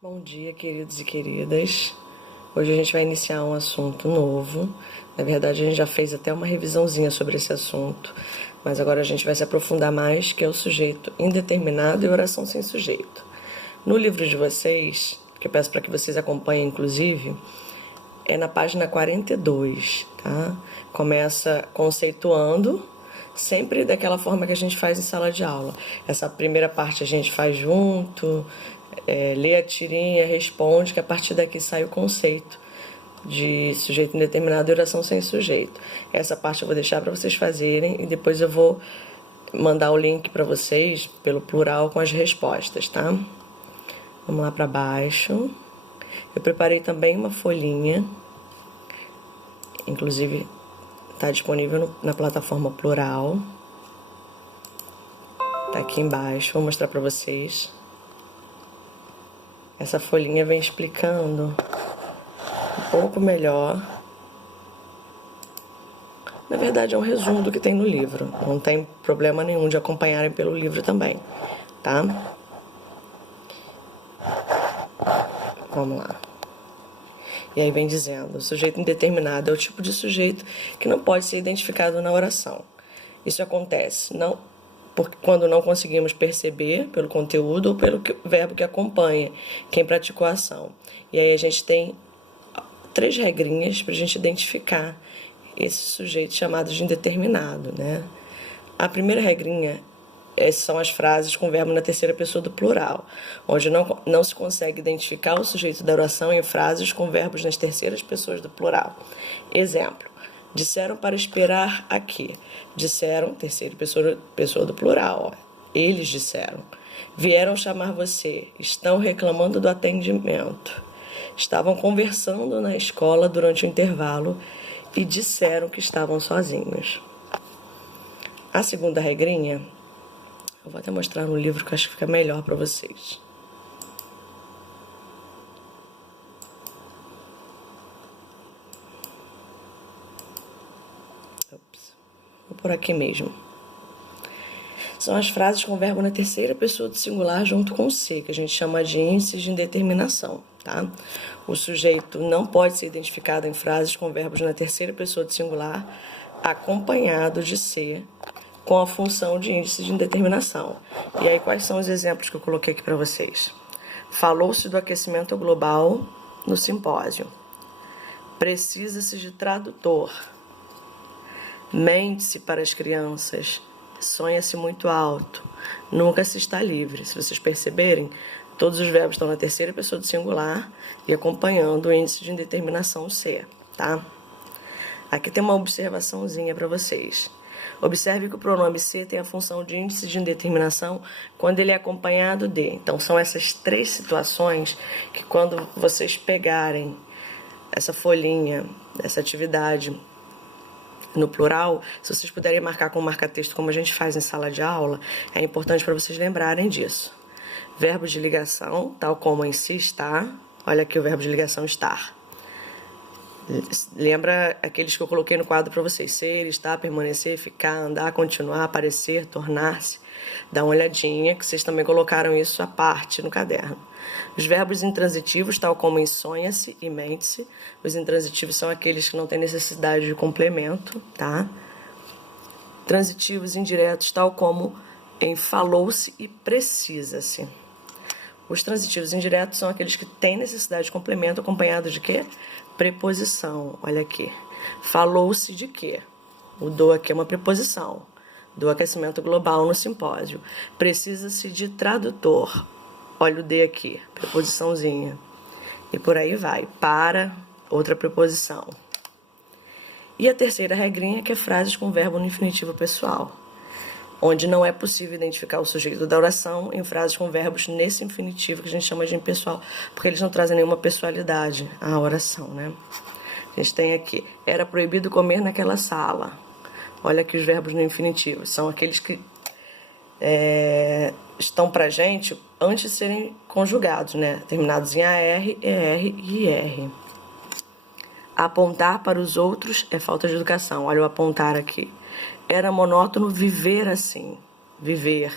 Bom dia, queridos e queridas. Hoje a gente vai iniciar um assunto novo. Na verdade, a gente já fez até uma revisãozinha sobre esse assunto, mas agora a gente vai se aprofundar mais, que é o sujeito indeterminado e oração sem sujeito. No livro de vocês, que eu peço para que vocês acompanhem, inclusive, é na página 42, tá? Começa conceituando, sempre daquela forma que a gente faz em sala de aula. Essa primeira parte a gente faz junto, lê a tirinha, responde, que a partir daqui sai o conceito de sujeito indeterminado e oração sem sujeito. Essa parte eu vou deixar para vocês fazerem e depois eu vou mandar o link para vocês pelo plural com as respostas, tá? Vamos lá para baixo. Eu preparei também uma folhinha, inclusive está disponível na plataforma Plural. Tá aqui embaixo, vou mostrar para vocês. Essa folhinha vem explicando um pouco melhor. Na verdade, é um resumo do que tem no livro. Não tem problema nenhum de acompanharem pelo livro também, tá? Vamos lá. E aí vem dizendo: o sujeito indeterminado é o tipo de sujeito que não pode ser identificado na oração. Isso acontece quando não conseguimos perceber pelo conteúdo ou pelo verbo que acompanha quem praticou a ação. E aí a gente tem 3 regrinhas para a gente identificar esse sujeito chamado de indeterminado, né? A primeira regrinha são as frases com verbo na terceira pessoa do plural, onde não se consegue identificar o sujeito da oração em frases com verbos nas terceiras pessoas do plural. Exemplo: disseram para esperar aqui. Disseram, terceira pessoa do plural. Eles disseram. Vieram chamar você. Estão reclamando do atendimento. Estavam conversando na escola durante o intervalo e disseram que estavam sozinhos. A segunda regrinha, eu vou até mostrar no livro que eu acho que fica melhor para vocês. Vou por aqui mesmo. São as frases com verbo na terceira pessoa do singular junto com o se, que a gente chama de índices de indeterminação, tá? O sujeito não pode ser identificado em frases com verbos na terceira pessoa do singular acompanhado de se com a função de índice de indeterminação. E aí, quais são os exemplos que eu coloquei aqui para vocês? Falou-se do aquecimento global no simpósio. Precisa-se de tradutor. Mente-se para as crianças. Sonha-se muito alto. Nunca se está livre. Se vocês perceberem, todos os verbos estão na terceira pessoa do singular e acompanhando o índice de indeterminação se, tá? Aqui tem uma observaçãozinha para vocês. Observe que o pronome se tem a função de índice de indeterminação quando ele é acompanhado de. Então, são essas 3 situações que, quando vocês pegarem essa folhinha, essa atividade no plural, se vocês puderem marcar com marca-texto, como a gente faz em sala de aula, é importante para vocês lembrarem disso. Verbo de ligação, tal como em si está. Olha aqui o verbo de ligação estar. Lembra aqueles que eu coloquei no quadro para vocês: ser, estar, permanecer, ficar, andar, continuar, aparecer, tornar-se. Dá uma olhadinha, que vocês também colocaram isso à parte no caderno. Os verbos intransitivos, tal como em sonha-se e mente-se. Os intransitivos são aqueles que não têm necessidade de complemento, tá? Transitivos indiretos, tal como em falou-se e precisa-se. Os transitivos indiretos são aqueles que têm necessidade de complemento acompanhado de quê? Preposição. Olha aqui. Falou-se de quê? O do aqui é uma preposição. Do aquecimento global no simpósio. Precisa-se de tradutor. Olha o de aqui. Preposiçãozinha. E por aí vai. Para, outra preposição. E a terceira regrinha, que é frases com verbo no infinitivo pessoal, onde não é possível identificar o sujeito da oração em frases com verbos nesse infinitivo que a gente chama de impessoal, porque eles não trazem nenhuma pessoalidade à oração, né? A gente tem aqui: era proibido comer naquela sala. Olha aqui os verbos no infinitivo. São aqueles que estão pra gente antes de serem conjugados, né? Terminados em AR, ER e IR. Apontar para os outros é falta de educação. Olha o apontar aqui. Era monótono viver assim. Viver.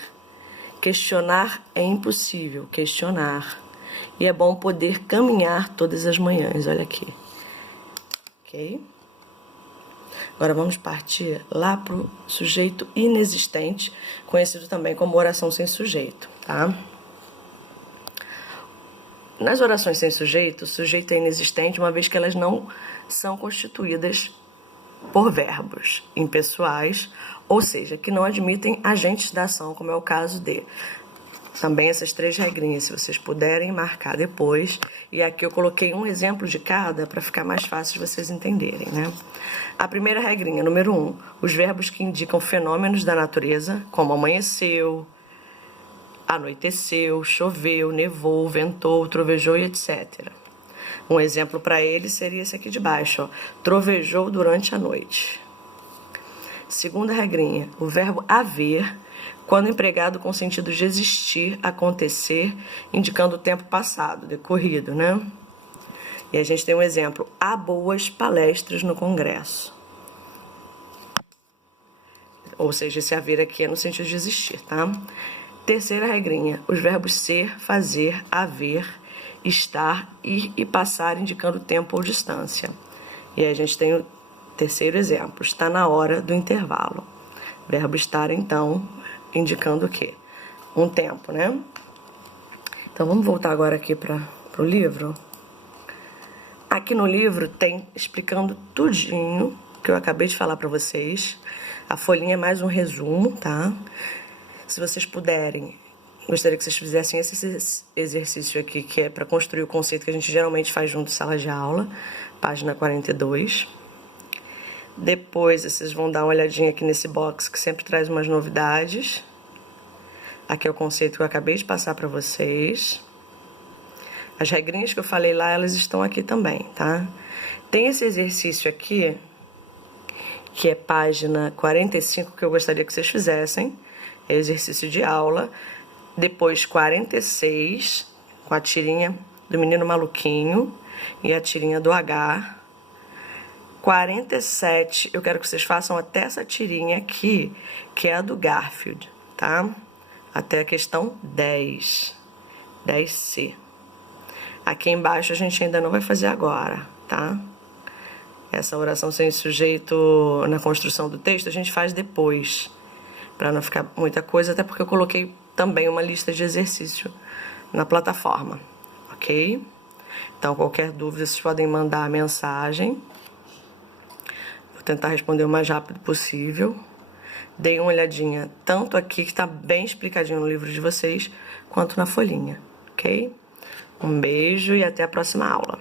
Questionar é impossível. Questionar. e é bom poder caminhar todas as manhãs. Olha aqui. Ok? Agora vamos partir lá para o sujeito inexistente, conhecido também como oração sem sujeito, tá? Nas orações sem sujeito, o sujeito é inexistente uma vez que elas não são constituídas por verbos impessoais, ou seja, que não admitem agentes da ação, como é o caso de... Também essas 3 regrinhas, se vocês puderem marcar depois. E aqui eu coloquei um exemplo de cada para ficar mais fácil de vocês entenderem, né? A primeira regrinha, número 1, os verbos que indicam fenômenos da natureza, como amanheceu, anoiteceu, choveu, nevou, ventou, trovejou e etc. Um exemplo para ele seria esse aqui de baixo, ó, trovejou durante a noite. Segunda regrinha, o verbo haver, quando empregado com sentido de existir, acontecer, indicando o tempo passado, decorrido, né? E a gente tem um exemplo, há boas palestras no Congresso. Ou seja, esse haver aqui é no sentido de existir, tá? Terceira regrinha, os verbos ser, fazer, haver, estar, ir e passar, indicando tempo ou distância. E aí a gente tem o terceiro exemplo, está na hora do intervalo. Verbo estar, então, indicando o quê? Um tempo, né? Então, vamos voltar agora aqui para o livro. Aqui no livro tem explicando tudinho que eu acabei de falar para vocês. A folhinha é mais um resumo, tá? Se vocês puderem, gostaria que vocês fizessem esse exercício aqui, que é para construir o conceito que a gente geralmente faz junto em sala de aula, página 42. Depois, vocês vão dar uma olhadinha aqui nesse box, que sempre traz umas novidades. Aqui é o conceito que eu acabei de passar para vocês. As regrinhas que eu falei lá, elas estão aqui também, tá? Tem esse exercício aqui, que é página 45, que eu gostaria que vocês fizessem. É exercício de aula. Depois, 46, com a tirinha do menino maluquinho e a tirinha do H. 47, eu quero que vocês façam até essa tirinha aqui, que é a do Garfield, tá? Até a questão 10, 10C. Aqui embaixo a gente ainda não vai fazer agora, tá? Essa oração sem sujeito na construção do texto a gente faz depois, para não ficar muita coisa, até porque eu coloquei também uma lista de exercício na plataforma, ok? Então, qualquer dúvida, vocês podem mandar a mensagem. Vou tentar responder o mais rápido possível. Deem uma olhadinha tanto aqui, que está bem explicadinho no livro de vocês, quanto na folhinha, ok? Um beijo e até a próxima aula.